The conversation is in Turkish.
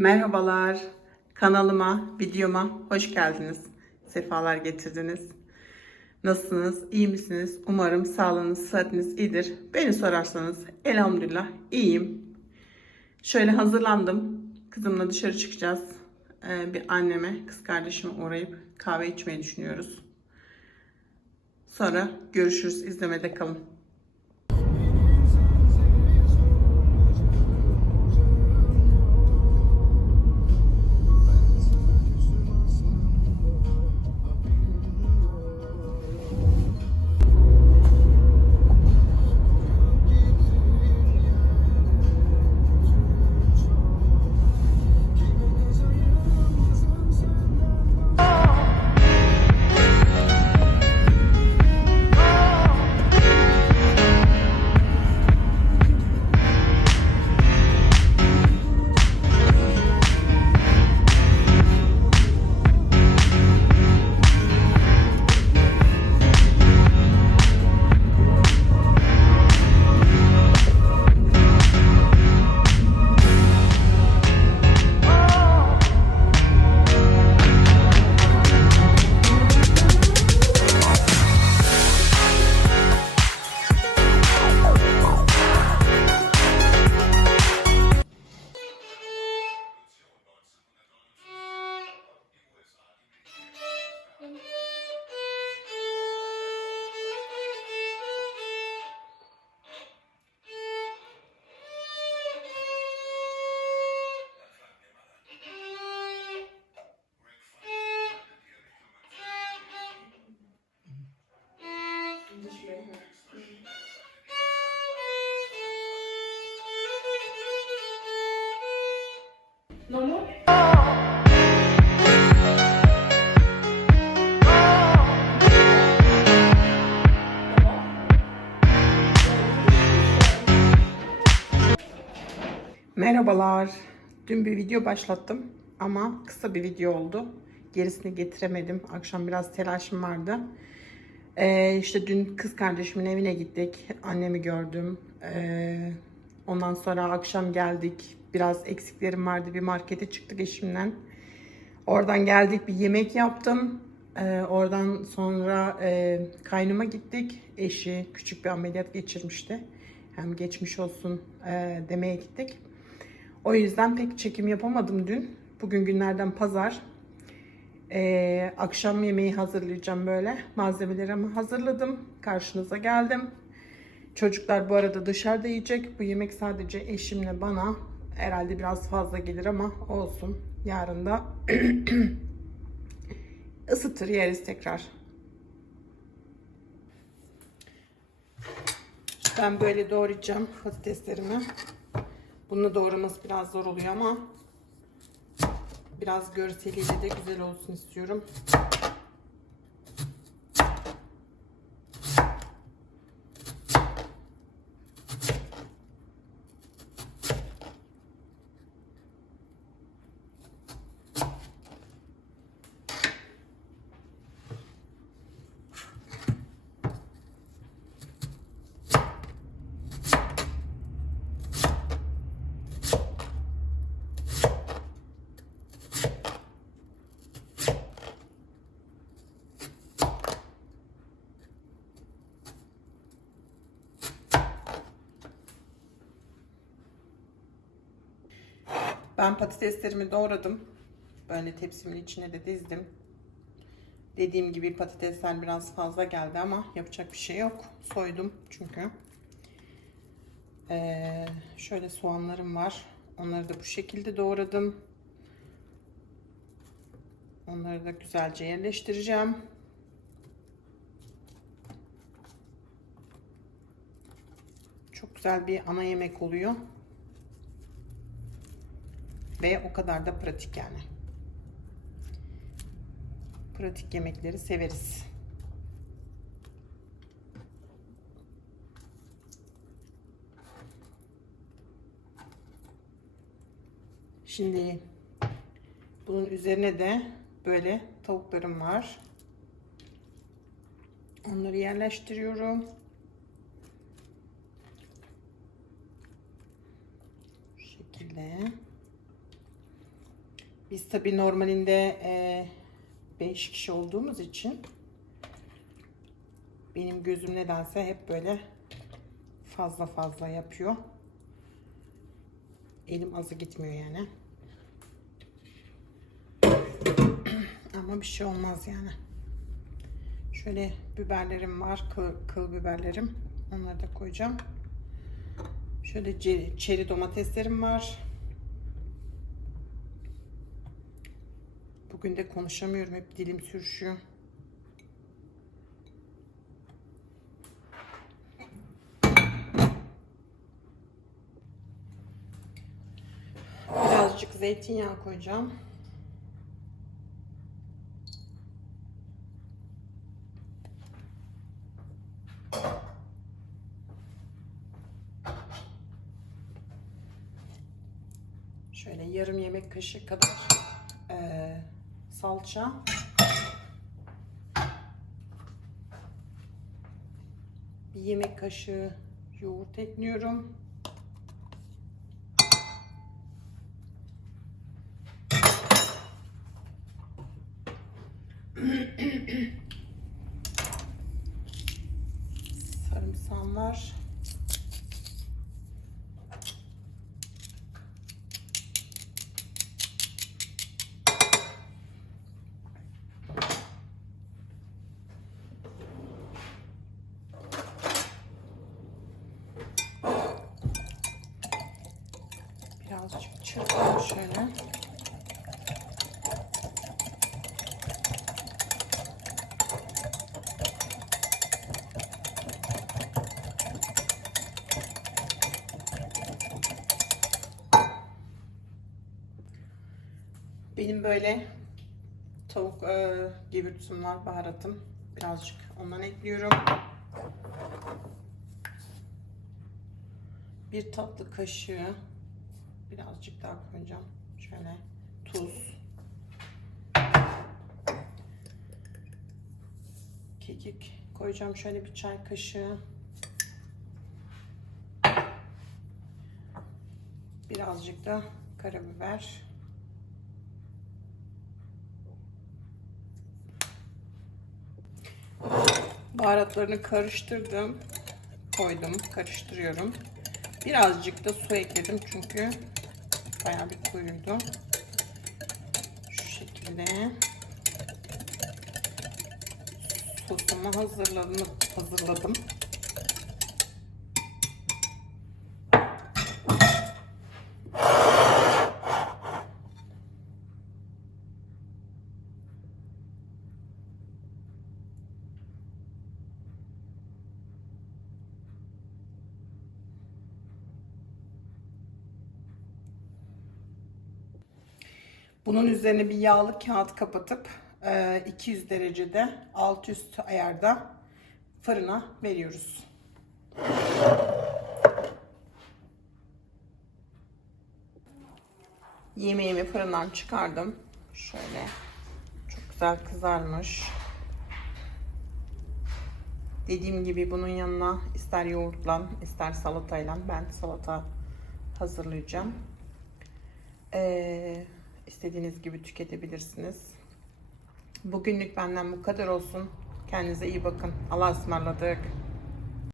Merhabalar. Kanalıma, videoma hoş geldiniz. Sefalar getirdiniz. Nasılsınız? İyi misiniz? Umarım sağlığınız, sıhhatiniz iyidir. Beni sorarsanız elhamdülillah iyiyim. Şöyle hazırlandım. Kızımla dışarı çıkacağız. Ee, bir anneme, kız kardeşime uğrayıp kahve içmeyi düşünüyoruz. Sonra görüşürüz. İzlemede kalın. Merhabalar. Dün bir video başlattım ama kısa bir video oldu. Gerisini getiremedim. Akşam biraz telaşım vardı. Ee, işte dün kız kardeşimin evine gittik. Annemi gördüm. Ee, ondan sonra akşam geldik. Biraz eksiklerim vardı. Bir markete çıktık eşimden. Oradan geldik bir yemek yaptım. Ee, oradan sonra e, kaynıma gittik. Eşi küçük bir ameliyat geçirmişti. Hem geçmiş olsun e, demeye gittik. O yüzden pek çekim yapamadım dün. Bugün günlerden pazar. Ee, akşam yemeği hazırlayacağım böyle. Malzemelerimi hazırladım. Karşınıza geldim. Çocuklar bu arada dışarıda yiyecek. Bu yemek sadece eşimle bana. Herhalde biraz fazla gelir ama olsun. Yarın da ısıtır yeriz tekrar. Ben böyle doğrayacağım patateslerimi. Bunu doğraması biraz zor oluyor ama biraz görseliyle de güzel olsun istiyorum. Ben patateslerimi doğradım. Böyle tepsimin içine de dizdim. Dediğim gibi patatesler biraz fazla geldi ama yapacak bir şey yok. Soydum çünkü. Ee, şöyle soğanlarım var. Onları da bu şekilde doğradım. Onları da güzelce yerleştireceğim. Çok güzel bir ana yemek oluyor. Ve o kadar da pratik yani. Pratik yemekleri severiz. Şimdi bunun üzerine de böyle tavuklarım var. Onları yerleştiriyorum. Bu şekilde. Biz tabii normalinde 5 kişi olduğumuz için benim gözüm nedense hep böyle fazla fazla yapıyor. Elim azı gitmiyor yani. Ama bir şey olmaz yani. Şöyle biberlerim var. Kıl, kıl biberlerim. Onları da koyacağım. Şöyle çeri domateslerim var. Bugün de konuşamıyorum. Hep dilim sürüşüyor. Birazcık zeytinyağı koyacağım. Şöyle yarım yemek kaşığı kadar eee, salça. Bir yemek kaşığı yoğurt ekliyorum. Sarımsağım var. Birazcık çırpalım şöyle. Benim böyle tavuk e, gevürtüm var, baharatım. Birazcık ondan ekliyorum. Bir tatlı kaşığı birazcık daha koyacağım. Şöyle tuz. Kekik koyacağım şöyle bir çay kaşığı. Birazcık da karabiber. Baharatlarını karıştırdım. Koydum, karıştırıyorum. Birazcık da su ekledim çünkü bayağı bir koyuydu. Şu şekilde sosumu hazırladım. hazırladım. Bunun üzerine bir yağlı kağıt kapatıp e, 200 derecede alt üst ayarda fırına veriyoruz. Yemeğimi fırından çıkardım. Şöyle çok güzel kızarmış. Dediğim gibi bunun yanına ister yoğurtla ister salatayla ben salata hazırlayacağım. Ee, istediğiniz gibi tüketebilirsiniz. Bugünlük benden bu kadar olsun. Kendinize iyi bakın. Allah'a ısmarladık.